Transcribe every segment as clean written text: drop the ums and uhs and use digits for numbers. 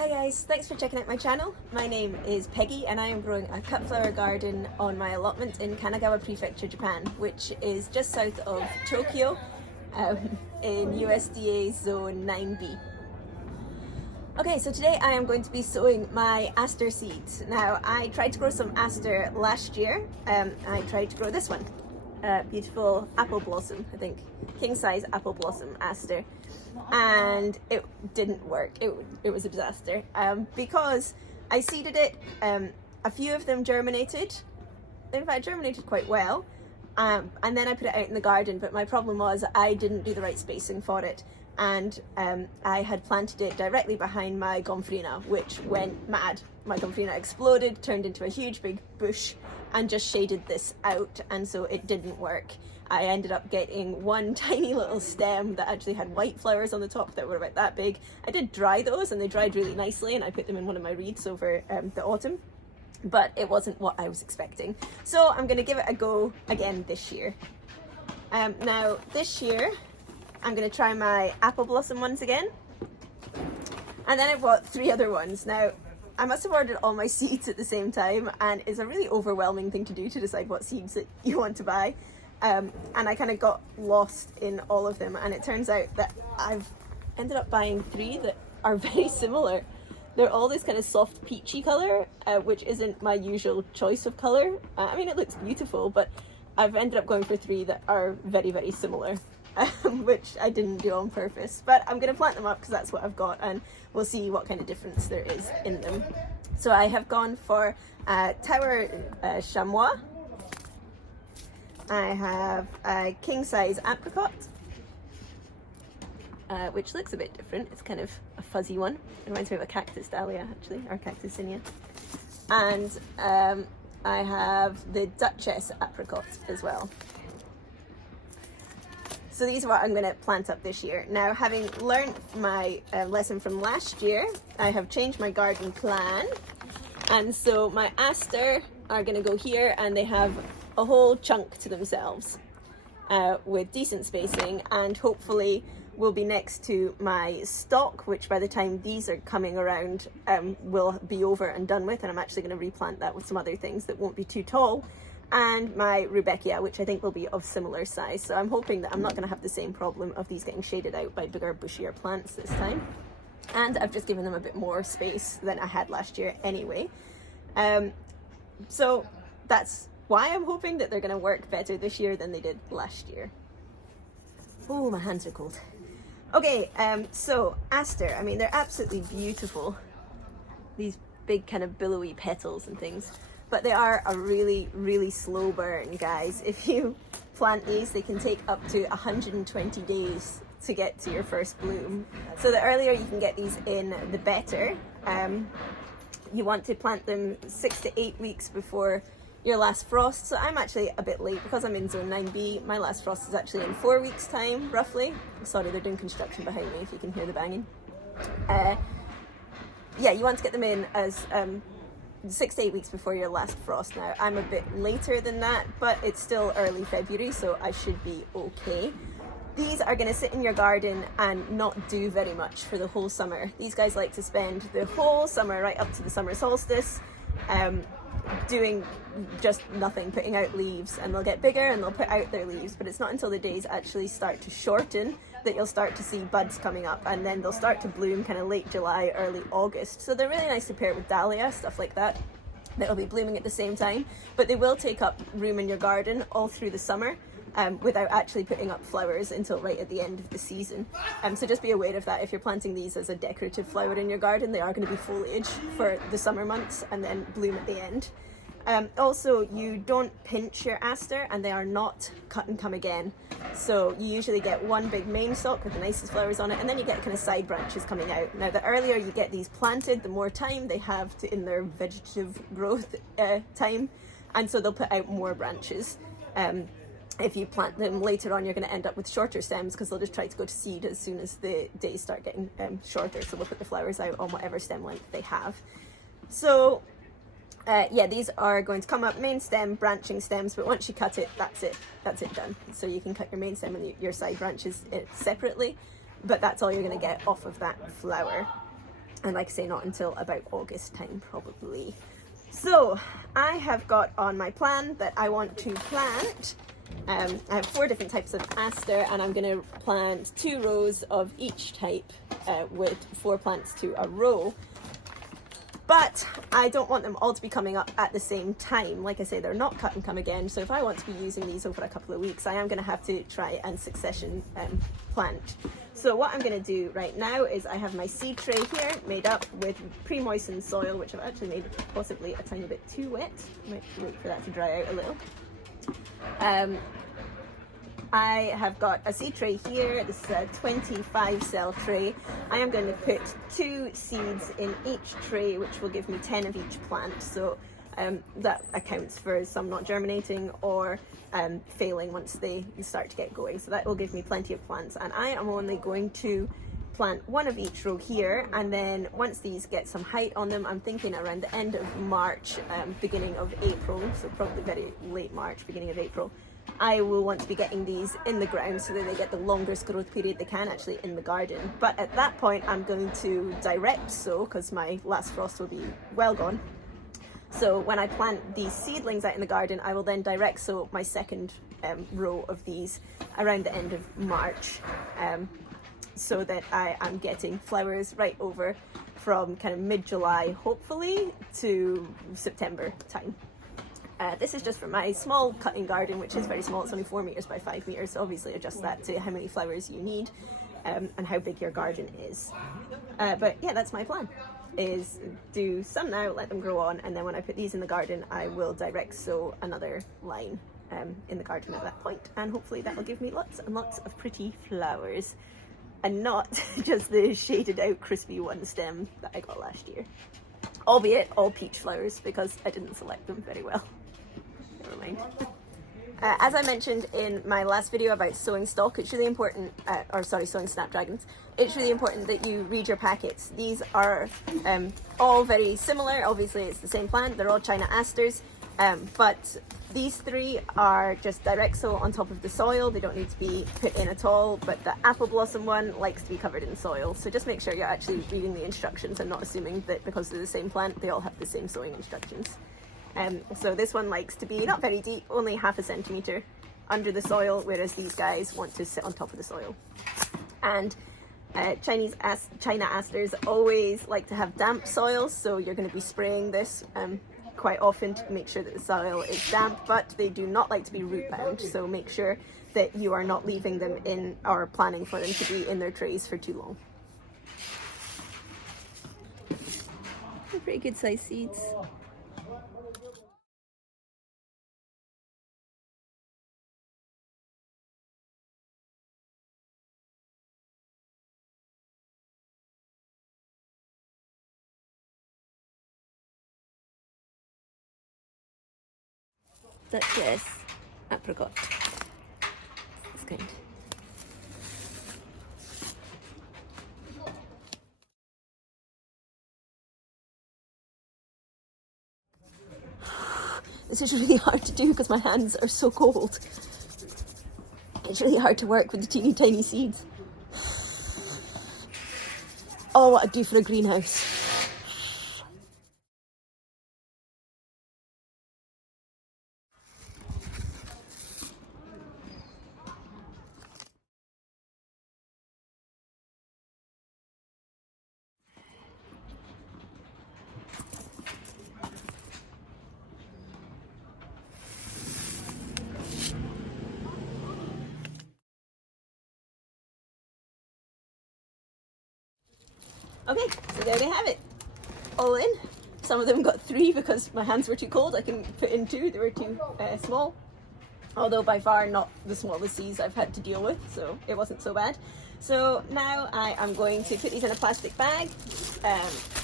Hi guys, thanks for checking out my channel. My name is Peggy and I am growing a cut flower garden on my allotment in Kanagawa Prefecture, Japan, which is just south of Tokyo in USDA Zone 9B. Okay, so today I am going to be sowing my aster seeds. Now, I tried to grow some aster last year. I tried to grow this one. Beautiful apple blossom, I think. King size apple blossom aster. And it didn't work. It was a disaster. Because I seeded it, a few of them germinated. In fact, germinated quite well. And then I put it out in the garden, but my problem was I didn't do the right spacing for it. And I had planted it directly behind my gomphrena, which went mad. My gomphrena exploded, turned into a huge big bush, and just shaded this out, and so it didn't work. I ended up getting one tiny little stem that actually had white flowers on the top that were about that big. I did dry those and they dried really nicely, and I put them in one of my reeds over the autumn, but it wasn't what I was expecting. So I'm going to give it a go again this year. Now this year I'm going to try my apple blossom ones again, and then I bought 3 other ones. Now I must have ordered all my seeds at the same time, and it's a really overwhelming thing to do to decide what seeds that you want to buy. And I kind of got lost in all of them, and it turns out that I've ended up buying 3 that are very similar. They're all this kind of soft peachy colour, which isn't my usual choice of colour. I mean, it looks beautiful, but I've ended up going for 3 that are very, very similar, which I didn't do on purpose. But I'm going to plant them up because that's what I've got, and we'll see what kind of difference there is in them. So I have gone for Tower Chamois. I have a king size apricot, which looks a bit different. It's kind of a fuzzy one. It reminds me of a cactus dahlia, actually, or cactus zinnia. And I have the Duchess apricot as well. So these are what I'm going to plant up this year. Now, having learned my lesson from last year, I have changed my garden plan. And so my aster are going to go here, and they have a whole chunk to themselves with decent spacing, and hopefully will be next to my stock, which by the time these are coming around will be over and done with, and I'm actually going to replant that with some other things that won't be too tall, and my rudbeckia, which I think will be of similar size. So I'm hoping that I'm not going to have the same problem of these getting shaded out by bigger, bushier plants this time. And I've just given them a bit more space than I had last year anyway. So that's why I'm hoping that they're going to work better this year than they did last year. Oh, my hands are cold. Okay, so aster, I mean, they're absolutely beautiful. These big kind of billowy petals and things. But they are a really, really slow burn, guys. If you plant these, they can take up to 120 days to get to your first bloom. So the earlier you can get these in, the better. You want to plant them 6 to 8 weeks before your last frost. So I'm actually a bit late because I'm in zone 9B. My last frost is actually in 4 weeks time, roughly. Sorry, they're doing construction behind me if you can hear the banging. Yeah, you want to get them in as 6 to 8 weeks before your last frost. Now, I'm a bit later than that, but it's still early February, so I should be okay. These are going to sit in your garden and not do very much for the whole summer. These guys like to spend the whole summer right up to the summer solstice doing just nothing, putting out leaves, and they'll get bigger and they'll put out their leaves, but it's not until the days actually start to shorten that you'll start to see buds coming up, and then they'll start to bloom kind of late July, early August. So they're really nice to pair with dahlia, stuff like that, that'll be blooming at the same time, but they will take up room in your garden all through the summer without actually putting up flowers until right at the end of the season. So just be aware of that. If you're planting these as a decorative flower in your garden, they are going to be foliage for the summer months and then bloom at the end. Also, you don't pinch your aster, and they are not cut and come again. So you usually get one big main stalk with the nicest flowers on it, and then you get kind of side branches coming out. Now, the earlier you get these planted, the more time they have to in their vegetative growth time, and so they'll put out more branches. If you plant them later on, you're going to end up with shorter stems because they'll just try to go to seed as soon as the days start getting shorter. So they'll put the flowers out on whatever stem length they have. So yeah, these are going to come up main stem, branching stems, but once you cut it, that's it done. So you can cut your main stem and your side branches separately, but that's all you're going to get off of that flower. And like I say, not until about August time probably. So I have got on my plan that I want to plant, I have 4 different types of aster, and I'm going to plant 2 rows of each type with 4 plants to a row. But I don't want them all to be coming up at the same time. Like I say, they're not cut and come again. So if I want to be using these over a couple of weeks, I am going to have to try and succession plant. So what I'm going to do right now is I have my seed tray here made up with pre-moistened soil, which I've actually made possibly a tiny bit too wet. I might wait for that to dry out a little. I have got a seed tray here. This is a 25 cell tray. I am going to put 2 seeds in each tray, which will give me 10 of each plant. So that accounts for some not germinating or failing once they start to get going. So that will give me plenty of plants. And I am only going to plant 1 of each row here, and then once these get some height on them, I'm thinking around the end of March, beginning of April, so probably very late March, beginning of April, I will want to be getting these in the ground so that they get the longest growth period they can actually in the garden. But at that point I'm going to direct sow, because my last frost will be well gone. So when I plant these seedlings out in the garden, I will then direct sow my second row of these around the end of March, so that I am getting flowers right over from kind of mid-July hopefully to September time. This is just for my small cutting garden, which is very small. It's only 4 meters by 5 meters. So obviously adjust that to how many flowers you need and how big your garden is. But yeah, that's my plan, is do some now, let them grow on, and then when I put these in the garden, I will direct sow another line in the garden at that point. And hopefully that will give me lots and lots of pretty flowers, and not just the shaded out crispy one stem that I got last year. Albeit all peach flowers, because I didn't select them very well. Never mind. As I mentioned in my last video about sowing stock, it's really important, sowing snapdragons, it's really important that you read your packets. These are all very similar. Obviously it's the same plant, they're all China Asters, but these 3 are just direct sow on top of the soil. They don't need to be put in at all, but the apple blossom one likes to be covered in soil. So just make sure you're actually reading the instructions and not assuming that because they're the same plant, they all have the same sowing instructions. So this one likes to be not very deep, only ½ a centimeter under the soil, whereas these guys want to sit on top of the soil. And China Asters always like to have damp soils, so you're going to be spraying this quite often to make sure that the soil is damp, but they do not like to be root bound, so make sure that you are not leaving them in or planning for them to be in their trays for too long. They're pretty good sized seeds. Duchess apricot. This kind. This is really hard to do because my hands are so cold. It's really hard to work with the teeny tiny seeds. Oh, what I'd do for a greenhouse. Okay, so there we have it, all in. Some of them got 3 because my hands were too cold. I couldn't put in 2, they were too small. Although by far not the smallest seeds I've had to deal with, so it wasn't so bad. So now I am going to put these in a plastic bag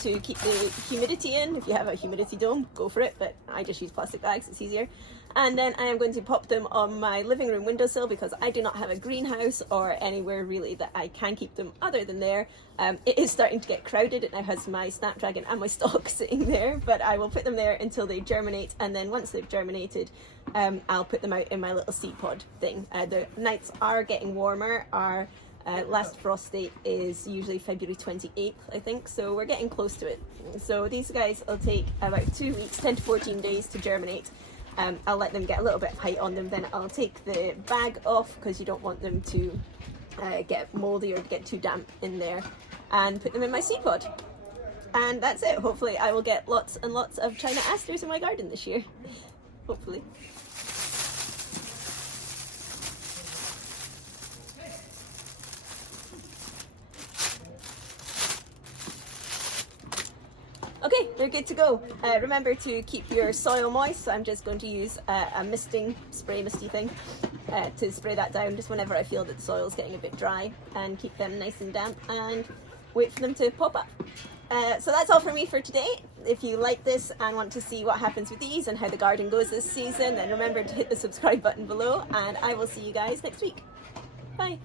to keep the humidity in. If you have a humidity dome, go for it, but I just use plastic bags, it's easier. And then I am going to pop them on my living room windowsill because I do not have a greenhouse or anywhere really that I can keep them other than there. It is starting to get crowded. It now has my snapdragon and my stock sitting there, but I will put them there until they germinate, and then once they've germinated, I'll put them out in my little seed pod thing. The nights are getting warmer. Our Last frost date is usually February 28th, I think, so we're getting close to it. So these guys will take about 2 weeks, 10 to 14 days to germinate. I'll let them get a little bit of height on them, then I'll take the bag off because you don't want them to get moldy or get too damp in there, and put them in my seed pod. And that's it. Hopefully I will get lots and lots of China Asters in my garden this year. Hopefully. Okay, they're good to go. Remember to keep your soil moist, so I'm just going to use a misty thing to spray that down just whenever I feel that the soil's getting a bit dry, and keep them nice and damp and wait for them to pop up. So that's all for me for today. If you like this and want to see what happens with these and how the garden goes this season, then remember to hit the subscribe button below, and I will see you guys next week. Bye!